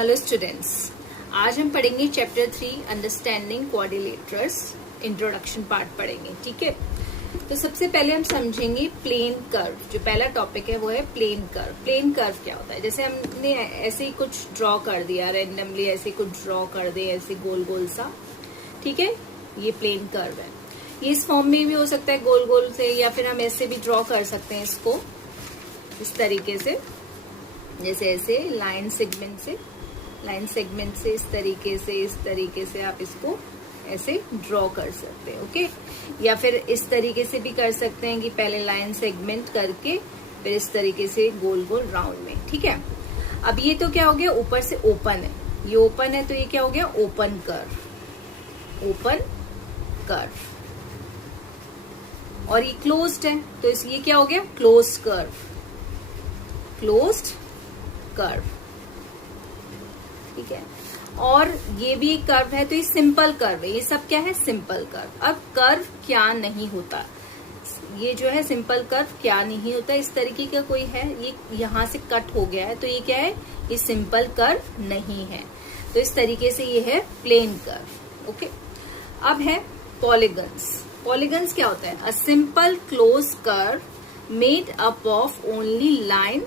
Hello students, आज हम पढ़ेंगे chapter 3 understanding quadrilaterals introduction part पढ़ेंगे। ठीक है, तो सबसे पहले हम समझेंगे प्लेन कर्व। जो पहला टॉपिक है वो है प्लेन कर्व। प्लेन कर्व क्या होता है? जैसे हमने ऐसे ही कुछ ड्रॉ कर दिया, रेंडमली ऐसे कुछ ड्रॉ कर दे, ऐसे गोल गोल सा। ठीक है, ये प्लेन कर्व है। ये इस फॉर्म में भी हो सकता है गोल गोल से, या फिर हम ऐसे भी ड्रॉ कर सकते हैं इसको इस तरीके से, जैसे ऐसे लाइन सेगमेंट से इस तरीके से आप इसको ऐसे ड्रॉ कर सकते हैं। ओके, या फिर इस तरीके से भी कर सकते हैं कि पहले लाइन सेगमेंट करके फिर इस तरीके से गोल गोल राउंड में। ठीक है, अब ये तो क्या हो गया, ऊपर से ओपन है, ये ओपन है तो ये क्या हो गया, ओपन कर्व। और ये क्लोज्ड है तो ये क्या हो गया, क्लोज्ड कर्व। ठीक है, और ये भी एक कर्व है तो ये सिंपल कर्व है। ये सब क्या है, सिंपल कर्व। अब कर्व क्या नहीं होता, ये जो है सिंपल कर्व क्या नहीं होता, इस तरीके का कोई है, ये यहां से कट हो गया है तो ये क्या है, ये सिंपल कर्व नहीं है। तो इस तरीके से ये है प्लेन कर्व। ओके, अब है पॉलीगन्स। पॉलीगन्स क्या होता है, a simple close curve made up of only line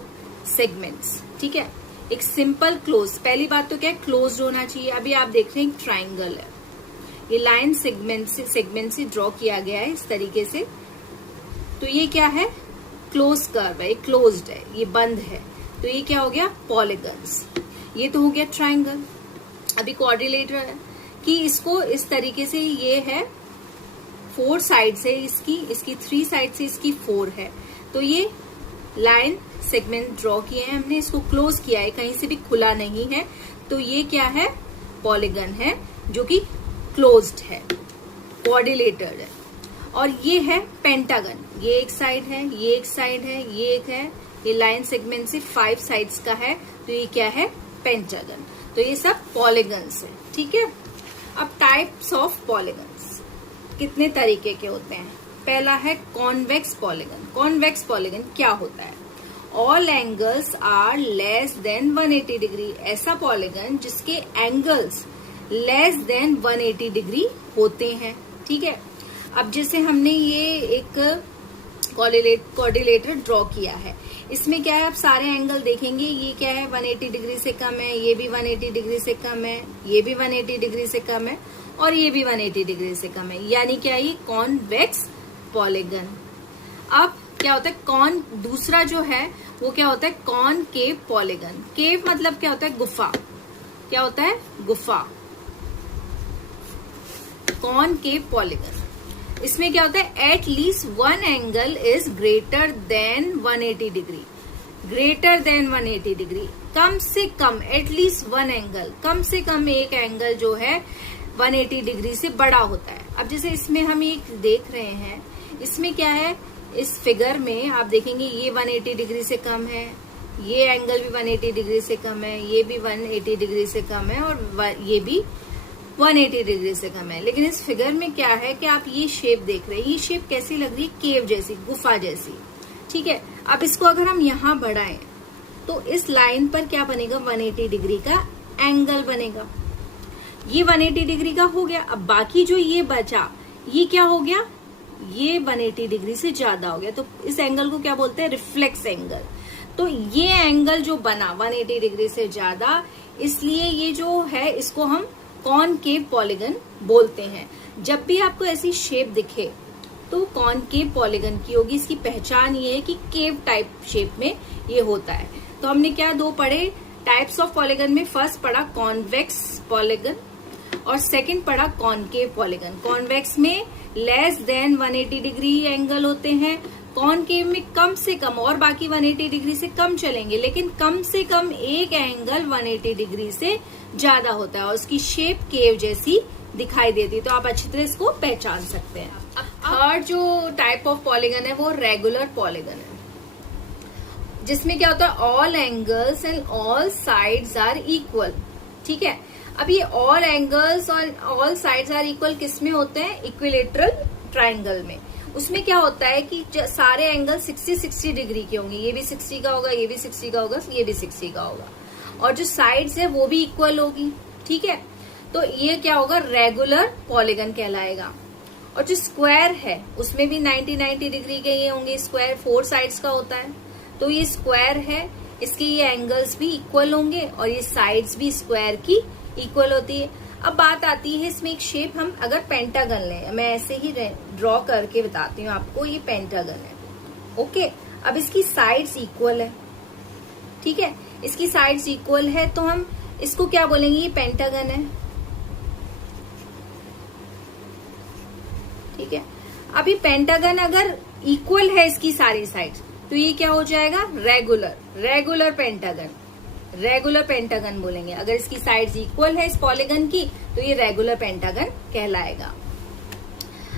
segments. ठीक है, एक सिंपल क्लोज, पहली बात तो क्या है, क्लोज्ड होना चाहिए। अभी आप देख रहे हैं एक ट्राइंगल है, ये लाइन सेगमेंट से ड्रॉ किया गया है इस तरीके से, तो ये क्या है, क्लोज कर्व है, क्लोज्ड है, ये बंद है, तो ये क्या हो गया, पॉलीगन्स। ये तो हो गया ट्राइंगल। अभी क्वाड्रिलेटर है कि इसको इस तरीके से, ये है 4 साइड से इसकी 3 साइड से इसकी 4 है, तो ये लाइन सेगमेंट ड्रॉ किए हैं हमने, इसको क्लोज किया है, कहीं से भी खुला नहीं है, तो ये क्या है, पॉलीगन है जो कि क्लोज्ड है, क्वाड्रिलेटरल है। और ये है पेंटागन, ये एक साइड है, ये एक साइड है, ये एक है, ये लाइन सेगमेंट से 5 साइड्स का है, तो ये क्या है, पेंटागन। तो ये सब पॉलीगन्स है। ठीक है, अब टाइप्स ऑफ पॉलीगन्स कितने तरीके के होते हैं। पहला है कॉन्वेक्स पॉलीगन। कॉन्वेक्स पॉलीगन क्या होता है, all angles are less than 180 degree. ऐसा पॉलीगन जिसके एंगल्स लेस देन 180 डिग्री होते हैं। ठीक है, अब जैसे हमने ये एक क्वाड्रिलेटर ड्रॉ किया है, इसमें क्या है, आप सारे एंगल देखेंगे, ये क्या है, 180 डिग्री से कम है, ये भी 180 डिग्री से कम है, ये भी 180 डिग्री से कम है, और ये भी 180 डिग्री से कम है, यानी क्या, ये कॉन्वेक्स पॉलीगन। अब क्या होता है, दूसरा जो है वो क्या होता है, कॉनकेव पॉलीगन। केव मतलब क्या होता है, गुफा। क्या होता है, गुफा। कॉनकेव पॉलीगन, इसमें क्या होता है, at least one angle is greater than 180 degree. Greater than 180 degree, कम से कम, एटलीस्ट वन एंगल, कम से कम एक एंगल जो है 180 डिग्री से बड़ा होता है। अब जैसे इसमें हम एक देख रहे हैं, इसमें क्या है, इस फिगर में आप देखेंगे ये 180 डिग्री से कम है, ये एंगल भी 180 डिग्री से कम है, ये भी 180 डिग्री से कम है, और ये भी 180 डिग्री से कम है। लेकिन इस फिगर में क्या है कि आप ये शेप देख रहे हैं, ये शेप कैसी लग रही है, केव जैसी, गुफा जैसी। ठीक है, अब इसको अगर हम यहाँ बढ़ाएं तो इस लाइन पर क्या बनेगा, 180 डिग्री का एंगल बनेगा। ये 180 डिग्री का हो गया। अब बाकी जो ये बचा, ये क्या हो गया, ये 180 डिग्री से ज्यादा हो गया, तो इस एंगल को क्या बोलते हैं, रिफ्लेक्स एंगल। तो ये एंगल जो बना 180 डिग्री से ज्यादा, इसलिए ये जो है इसको हम कॉनकेव पॉलीगन बोलते हैं। जब भी आपको ऐसी शेप दिखे तो कॉनकेव पॉलीगन की होगी। इसकी पहचान ये है कि केव टाइप शेप में ये होता है। तो हमने क्या दो पढ़े, टाइप्स ऑफ पॉलीगन में फर्स्ट पढ़ा कॉन्वेक्स पॉलीगन और सेकंड पढ़ा कॉनकेव पॉलीगन। कॉन्वेक्स में लेस देन 180 डिग्री एंगल होते हैं, कॉनकेव में कम से कम, और बाकी 180 डिग्री से कम चलेंगे, लेकिन कम से कम एक एंगल 180 डिग्री से ज्यादा होता है और उसकी शेप केव जैसी दिखाई देती है। तो आप अच्छी तरह इसको पहचान सकते हैं। थर्ड जो टाइप ऑफ पॉलीगन है वो रेगुलर पॉलीगन है, जिसमें क्या होता है, all angles and all sides are equal. ठीक है, अब ये ऑल एंगल्स और ऑल साइड्स आर इक्वल किसमें होते हैं, इक्विलेटरल ट्राइंगल में। उसमें क्या होता है कि सारे एंगल 60 डिग्री के होंगे, ये भी 60 का होगा, ये भी 60 का होगा, ये भी 60 का होगा। और जो साइड्स है वो भी इक्वल होगी, ठीक है। तो ये क्या होगा, रेगुलर पॉलीगन कहलाएगा। और जो स्क्वायर है उसमें भी 90 डिग्री के ये होंगे, स्क्वायर 4 साइड्स का होता है, तो ये स्क्वायर है, इसके ये एंगल्स भी इक्वल होंगे और ये साइड्स भी स्क्वायर की इक्वल होती है। अब बात आती है इसमें एक शेप, हम अगर पेंटागन लें, मैं ऐसे ही ड्रॉ करके बताती हूँ आपको, ये पेंटागन है, ओके। अब इसकी साइड्स इक्वल है, ठीक है, इसकी साइड्स इक्वल है, तो हम इसको क्या बोलेंगे, ये पेंटागन है, ठीक है। अभी पेंटागन अगर इक्वल है इसकी सारी साइड्स, तो ये क्या हो जाएगा, रेगुलर पेंटागन, रेगुलर पेंटागन बोलेंगे। अगर इसकी साइड्स इक्वल है इस पॉलीगन की, तो ये रेगुलर पेंटागन कहलाएगा।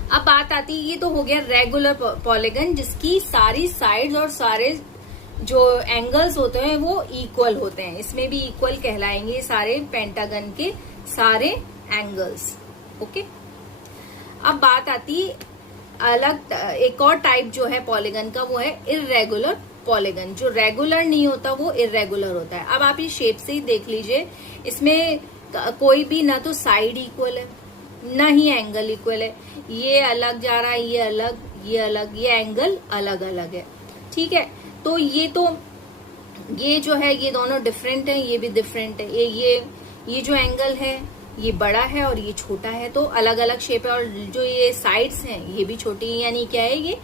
अब बात आती है, ये तो हो गया रेगुलर पॉलीगन जिसकी सारी साइड्स और सारे जो एंगल्स होते हैं वो इक्वल होते हैं, इसमें भी इक्वल कहलाएंगे सारे पेंटागन के सारे एंगल्स, ओके। अब बात आती अलग, एक और टाइप जो है पॉलीगन का, वो है इर्रेगुलर पॉलीगन। जो रेगुलर नहीं होता वो इर्रेगुलर होता है। अब आप ये शेप से ही देख लीजिए, इसमें कोई भी ना तो साइड इक्वल है ना ही एंगल इक्वल है, ये अलग जा रहा है, ये अलग, ये अलग, ये एंगल अलग अलग है, ठीक है। तो ये जो है ये दोनों डिफरेंट है, ये भी डिफरेंट है, ये जो एंगल है ये बड़ा है और ये छोटा है, तो अलग अलग शेप है। और जो ये साइड्स हैं ये भी छोटी है, यानी क्या है, ये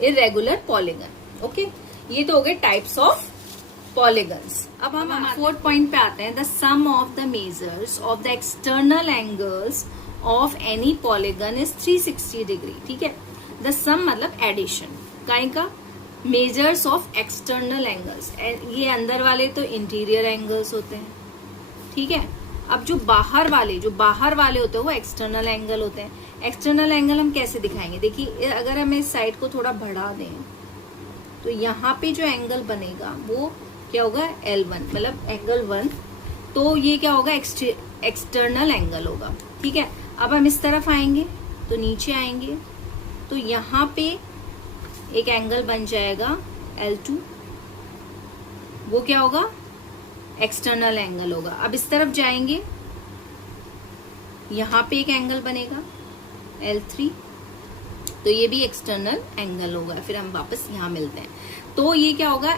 इर्रेगुलर पॉलीगन, ओके। ये तो हो गए टाइप्स ऑफ पॉलीगन्स। अब हम 4th पॉइंट पे आते हैं, the sum of the measures of the external angles of any polygon is 360 degree, ठीक है। द सम मतलब एडिशन का मेजर्स ऑफ एक्सटर्नल एंगल्स, ये अंदर वाले तो इंटीरियर एंगल्स होते हैं, ठीक है। अब जो बाहर वाले होते हैं वो एक्सटर्नल एंगल होते हैं। एक्सटर्नल एंगल हम कैसे दिखाएंगे, देखिए अगर हम इस साइड को थोड़ा बढ़ा दें तो यहाँ पे जो एंगल बनेगा वो क्या होगा, L1, मतलब एंगल 1, तो ये क्या होगा, एक्सटर्नल एंगल होगा, ठीक है। अब हम इस तरफ आएंगे तो नीचे आएंगे तो यहाँ पे एक एंगल बन जाएगा L2, वो क्या होगा, एक्सटर्नल एंगल होगा। अब इस तरफ जाएंगे, यहाँ पे एक एंगल बनेगा L3, तो ये भी एक्सटर्नल एंगल होगा। फिर हम वापस यहाँ मिलते हैं, तो ये क्या होगा,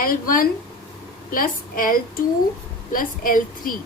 L1 plus L2 plus L3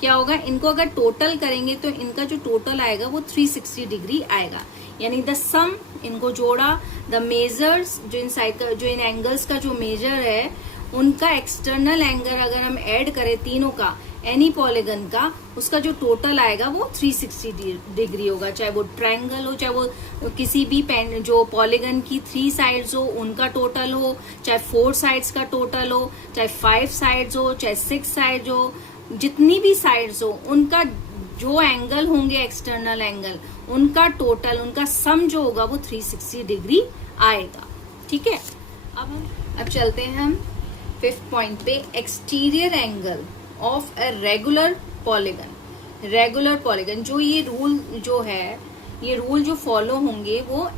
क्या होगा, इनको अगर टोटल करेंगे तो इनका जो टोटल आएगा वो 360 डिग्री आएगा। यानी द सम, इनको जोड़ा, द मेजर्स, जो इन साइड का, जो इन एंगल्स का जो मेजर है उनका एक्सटर्नल एंगल अगर हम ऐड करें तीनों का, एनी पॉलीगन का, उसका जो टोटल आएगा वो 360 डिग्री होगा। चाहे वो ट्रायंगल हो, चाहे वो किसी भी जो पॉलीगन की 3 साइड्स हो उनका टोटल हो, चाहे 4 साइड्स का टोटल हो, चाहे 5 साइड्स हो, चाहे 6 साइड्स हो, जितनी भी साइड्स हो उनका जो एंगल होंगे एक्सटर्नल एंगल, उनका टोटल, उनका सम जो होगा वो 360 डिग्री आएगा, ठीक है। अब चलते हैं हम 5th पॉइंट पे, exterior angle of a regular polygon. Regular polygon, जो ये रूल जो है, ये रूल जो फॉलो होंगे वो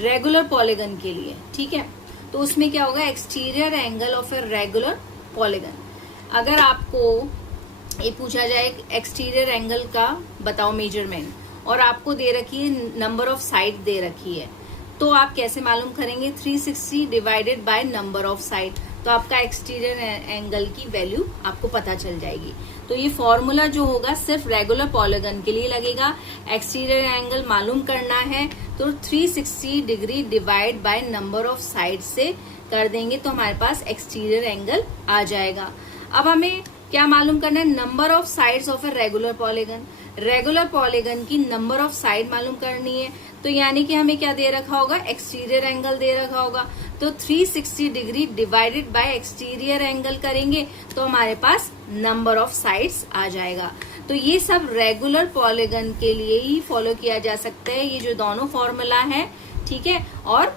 रेगुलर पॉलीगन के लिए, ठीक है। तो उसमें क्या होगा, exterior angle of a regular polygon. अगर आपको ये पूछा जाए एक्सटीरियर एंगल का बताओ मेजरमेंट, और आपको दे रखी है नंबर ऑफ साइड दे रखी है, तो आप कैसे मालूम करेंगे, 360 divided by number of side, तो आपका एक्सटीरियर एंगल की वैल्यू आपको पता चल जाएगी। तो ये फॉर्मूला जो होगा सिर्फ रेगुलर पॉलीगन के लिए लगेगा। एक्सटीरियर एंगल मालूम करना है तो 360 degree divide by number of side से कर देंगे तो हमारे पास एक्सटीरियर एंगल आ जाएगा। अब हमें क्या मालूम करना है, number of sides of a regular polygon. Regular polygon की नंबर ऑफ साइड मालूम करनी है, तो यानी कि हमें क्या दे रखा होगा, एक्सटीरियर एंगल दे रखा होगा, तो 360 degree divided by exterior angle करेंगे तो हमारे पास नंबर ऑफ साइड्स आ जाएगा। तो ये सब रेगुलर पॉलीगन के लिए ही फॉलो किया जा सकता है, ये जो दोनों फॉर्मूला है, ठीक है। और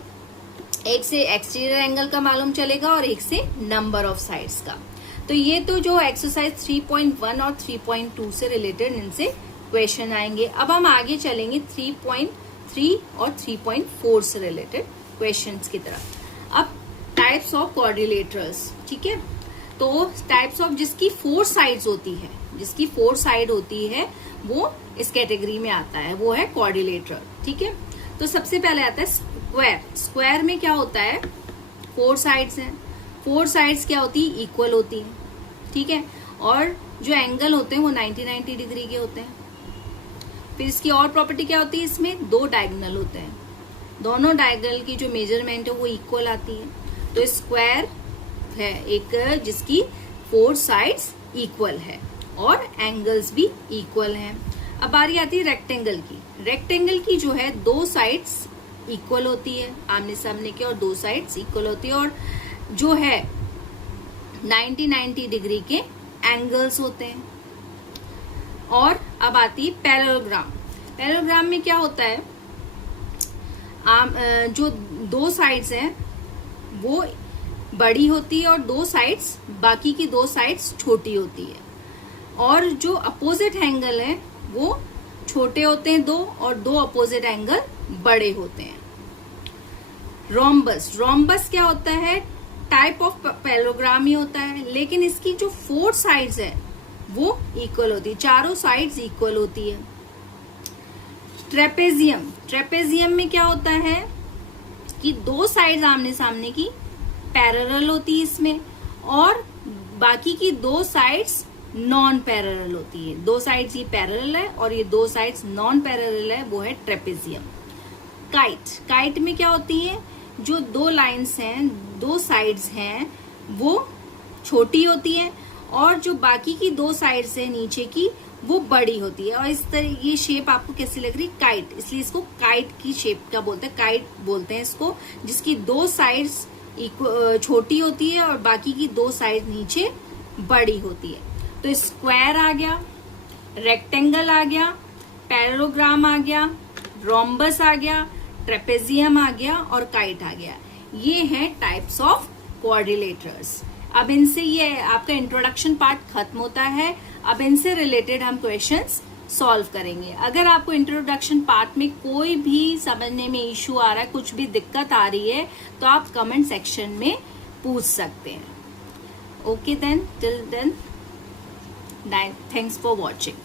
एक से एक्सटीरियर एंगल का मालूम चलेगा और एक से नंबर ऑफ साइड्स का। तो ये तो जो एक्सरसाइज 3.1 और 3.2 से रिलेटेड इनसे क्वेश्चन आएंगे। अब हम आगे चलेंगे 3.3 और 3.4 से रिलेटेड क्वेश्चंस की तरफ। अब टाइप्स ऑफ क्वाड्रिलेटरल्स, ठीक है। तो टाइप्स ऑफ जिसकी 4 साइड्स होती है, जिसकी 4 साइड होती है वो इस कैटेगरी में आता है, वो है क्वाड्रिलेटरल। ठीक है, तो सबसे पहले आता है स्क्वायर। स्क्वायर में क्या होता है, 4 साइड्स हैं। 4 साइड्स क्या होती है, इक्वल होती है। ठीक है, और जो एंगल होते हैं वो 90 डिग्री के होते हैं। फिर इसकी और प्रॉपर्टी क्या होती है, इसमें 2 डायगोनल होते हैं, दोनों डायगोनल की जो मेजरमेंट है वो इक्वल आती है। तो स्क्वायर है एक जिसकी 4 साइड्स इक्वल है और एंगल्स भी इक्वल हैं। अब बारी आती है रेक्टेंगल की। रेक्टेंगल की जो है 2 साइड्स इक्वल होती है आमने सामने की, और 2 साइड्स इक्वल होती है, और जो है 90 डिग्री के एंगल्स होते हैं। और अब आती है पैरेललोग्राम। पैरेललोग्राम में क्या होता है, जो 2 साइड्स हैं वो बड़ी होती है और 2 साइड्स, बाकी की 2 साइड्स छोटी होती है, और जो अपोजिट एंगल है वो छोटे होते हैं 2, और 2 अपोजिट एंगल बड़े होते हैं। रोम्बस। रोम्बस क्या होता है, टाइप ऑफ पैरेललोग्राम ही होता है, लेकिन इसकी जो 4 साइड्स है वो इक्वल होती है, चारों साइड्स इक्वल होती है। ट्रेपेजियम। ट्रेपेजियम में क्या होता है कि 2 साइड्स आमने सामने की पैरेलल होती है इसमें, और बाकी की 2 साइड्स नॉन पैरेलल होती है। 2 साइड्स ये पैरेलल है और ये 2 साइड्स नॉन पैरेलल है, वो है ट्रेपेजियम। काइट। काइट में क्या होती है, जो 2 लाइन्स हैं, 2 साइड्स हैं, वो छोटी होती है, और जो बाकी की 2 साइड्स है नीचे की वो बड़ी होती है। और इस तरह ये शेप आपको कैसी लग रही, काइट, इसलिए इसको काइट की शेप का बोलते हैं, काइट बोलते हैं इसको, जिसकी 2 साइड्स छोटी होती है और बाकी की 2 साइड नीचे बड़ी होती है। तो स्क्वायर आ गया, रेक्टेंगल आ गया, पैरेललोग्राम आ गया, रोम्बस आ गया, ट्रेपेजियम आ गया और काइट आ गया। ये हैं टाइप्स ऑफ क्वाड्रिलेटरल्स। अब इनसे ये आपका इंट्रोडक्शन पार्ट खत्म होता है। अब इनसे रिलेटेड हम क्वेश्चंस सॉल्व करेंगे। अगर आपको इंट्रोडक्शन पार्ट में कोई भी समझने में इश्यू आ रहा है, कुछ भी दिक्कत आ रही है, तो आप कमेंट सेक्शन में पूछ सकते हैं। Okay then, till then, thanks for watching.